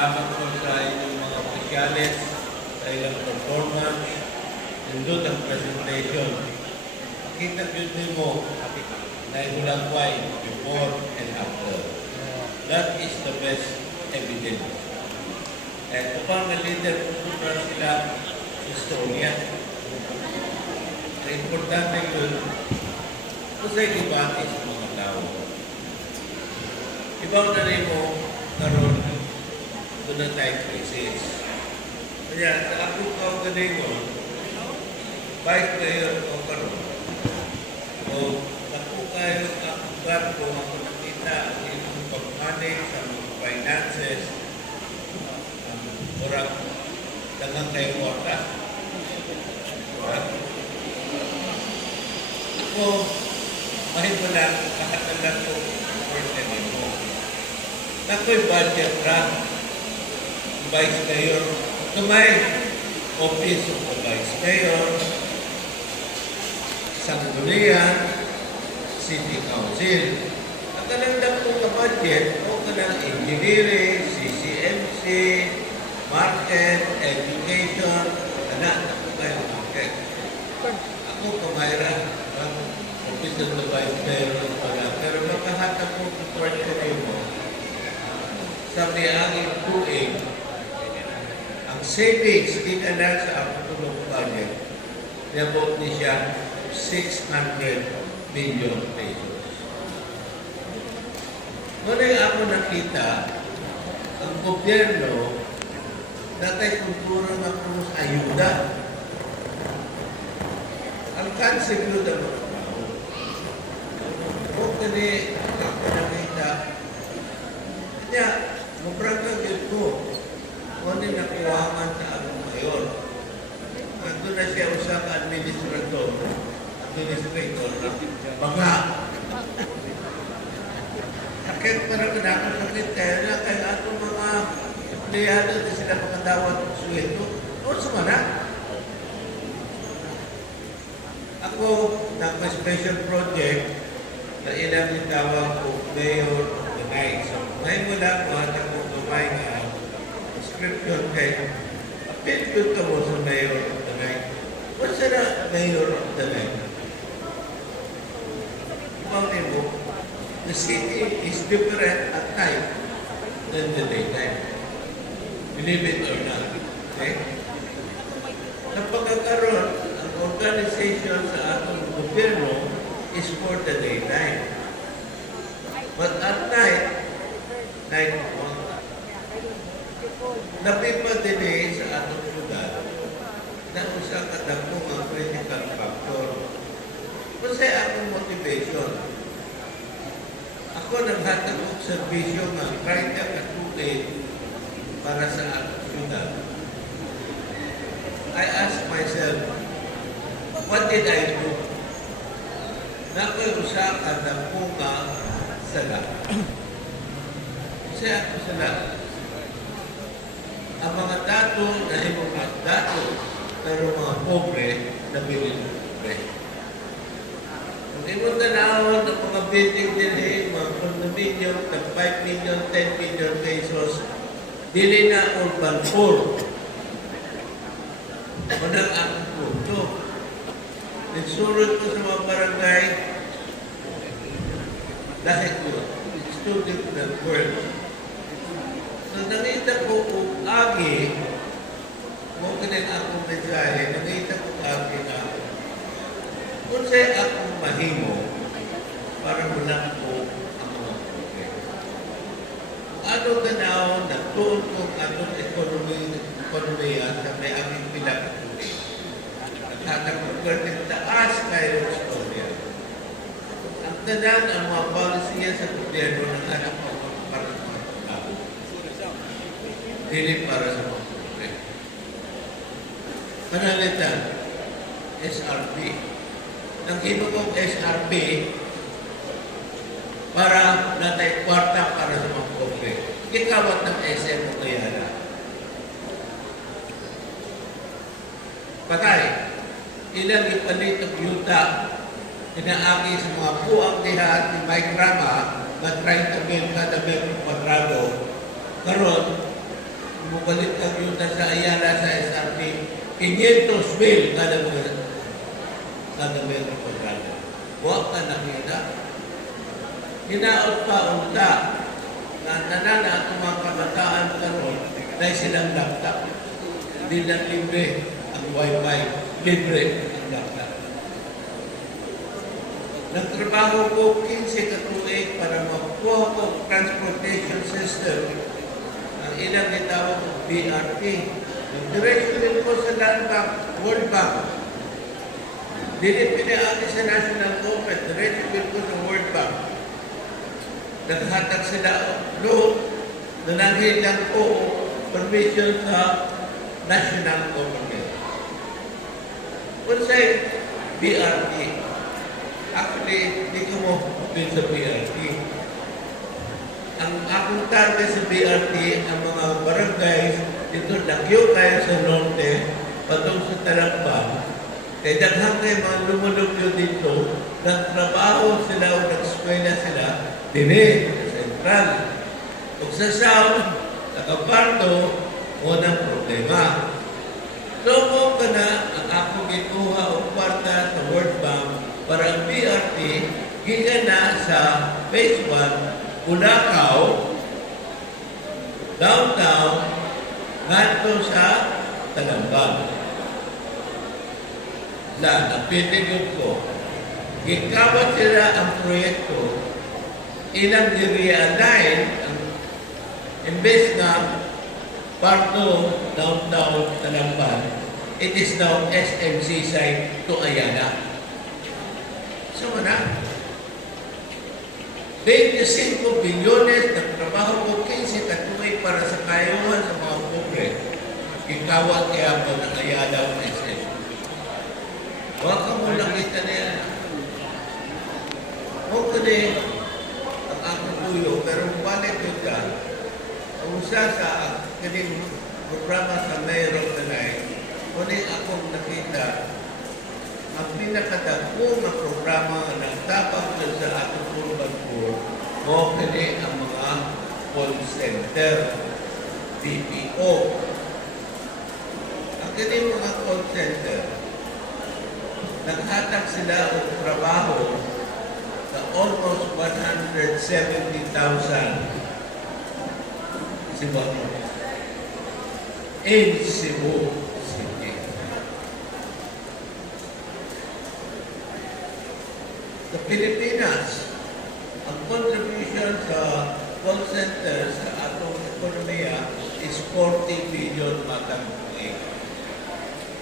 salamat po sa inyong mga opisyalis, sa ilang performance, nandun ang presentation. Kita yun mo na ihulagway before and after. That is the best evidence. At upang na leader, pupunta sila sa istorya. Ang importante yun, kung sa ibati sa mga tao. Ibaw na rin mo karoon doon na tayo crisis. Kaya sa akong kaugaling mo, Vice Mayor o karoon, o naku kayo ang lugar ko ako nakita ang inyong pag-manage sa mga finances, ang murang dagang kayo orta. Ako, mahit mo lang, kahatalan ko for mo. Nako'y budget ra, Vice Mayor, kamay, Office of the Vice Mayor, Sanggunian, City Council. Ang kanang po ka budget, o kanang engineering, CCMC, market, education, anak, ako kayo market. Ako kamayra, ang Office of the Vice Mayor, pero makahatap po support ko mo sa mayaging tuig, ang savings din na sa Apotulong Budget, nabot niya 600 million pesos. Ngunit ako nakita, ang gobyerno natay kultura ng krus ayuda. Ang kanseglo na mga tao. Kung kani ako nakita, kanya, mubrang kagil ko, kung nakuwangan sa ako ngayon. Nandun na siya usap administrator na baga. Sakit para kinakasakit kaya na kaya atong mga empleyado na sila makadawat ng sweldo. O sa mana? Ako, nagpa-special project na ilang itawag ko Mayor of the Night. So, ngayon mo lang ko at ako kumay nga description kay appeal ka mo sa Mayor of the Night. What's na Mayor of the Night? Ibang mo, the city is different at night than the daytime. Believe it or not. Okay? Napagkakaroon, ang organization sa atong gobyerno is for the daytime. But at night 1, napipa din sa atong lugar na usa ka dagkong ang critical factor. Kasi akong motivation. Ako naghatag og serbisyo nga kahit ka katulid para sa atong lugar. I ask myself, what did I do? Nako'y usa ka dagkong sala. Kasi ako sala. Ang mga dato na mga dato, pero mga pobre na pobre. Kung imong tanawon ng mga building din, mga condominium, ng 5 million, 10 million pesos, dili na urban poor. Manang ang punto. Nagsurot ko sa mga barangay, dahil ko, student ng world. So, nakita ko kung agi, kung kinig akong mensahe, nakita ko agi na kung sa'y akong mahimo para mulang ko ang mga problema. Ano ganao na tuon kong atong ekonomiya sa may aming pinakatuloy. Nagtatagpugan ng taas kayo ng storya. Ang tanan ang mga polisiya sa gobyerno ng anak ko para sa mga tao. Dili para sa mga problema. Panalitan, SRP. Nang hinugong SRP para natay kwarta para sa mga problema. Gikawat ng SM o kaya na. Patay. Ilang ipalit ang yuta inaagi sa mga buang dihat ni Mike Rama na 30,000 kada metro kwadrado karon balik ang yuta sa Ayala sa SRT, 500,000 kada metro kwadrado. Huwag ka nakita. Hinaot pa unta na tanan at mga kabataan karon dahil silang laptop. Hindi lang libre ang wifi, libre ang laptop. Nagtrabaho ko 15 katuig para makuha ko transportation system. Ang ilang itawag ko BRT. Nag-diretso din ko sa Land Bank, World Bank. Dili pinaagi sa national government, diretso din ko sa World Bank. Naghatag sila loan, nananghin lang ko permission sa national government. Kung sa'yo, BRT. Actually, hindi ko mo pin sa BRT. Ang akong target sa BRT, ang mga barangays, dito Lagyo kayo sa norte, patong sa Talakbang, kaya daghang kayo mga lumulugyo dito, nagtrabaho sila o nag-eskwela sila, dini, sa Central. O sa South, sa Kaparto, unang problema. So, kung ka na, ang akong ikuha o kwarta sa World Bank para ang BRT, giga na sa Phase 1, Bulacau, downtown, nganto sa Talambang. Ang pinigod ko, gikawat sila ang proyekto, ilang ni-realign, imbes na Parto, downtown, Talambang, it is now SMC side to Ayala. So, na, 25 bilyones ng trabaho ko 15 katuloy para sa kayuhan sa mga pobre. Ikawat kaya po ng Ayala o SMC. Huwag ka mo lang kita niya. Huwag ka din ang akong tuyo, pero balik yun ka, ang usa sa kaning programa sa Mayroon Tanay, kunin akong nakita, ang pinakadagpo na programa na nagtapang sa atong urban poor, mo kini ang mga call center, BPO. Ang kini mga call center, naghatag sila o trabaho sa almost 170,000 Cebu in Cebu City. Sa Pilipinas, ang contribution sa call center sa atong ekonomiya is 40 billion matang